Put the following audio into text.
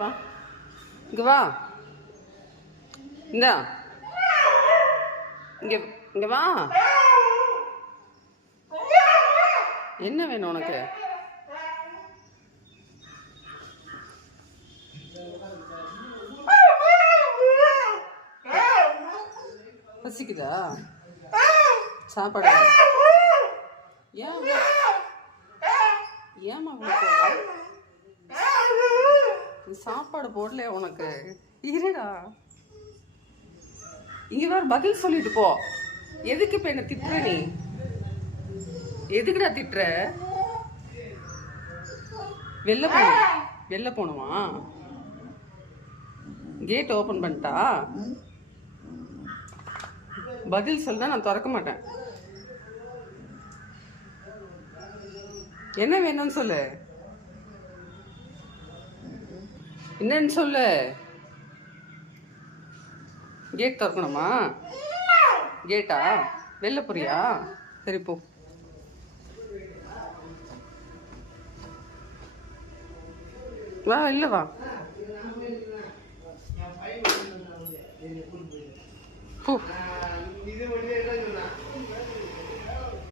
வா இங்க வா இந்தா இங்க இங்க வா. என்ன வேணும் உனக்கு? பசிக்குதா? சாப்பாடு ஏமா சாப்பாடு போடலையா உனக்கு? இருடா, இங்க வேற பதில் சொல்லிட்டு போ. எதுக்கு இப்ப என்ன திட்டுற? நீ எதுக்குடா திட்டுற? வெளில போணுமா? கேட் ஓபன் பண்ணிட்டா? பதில் சொல்ல நான் திறக்க மாட்டேன். என்ன வேணும்னு சொல்லு. என்னன்னு சொல்லு. கேட் திறக்கணுமா? கேட்டா வெளில போறியா? சரி போ. வா இல்ல வா போ.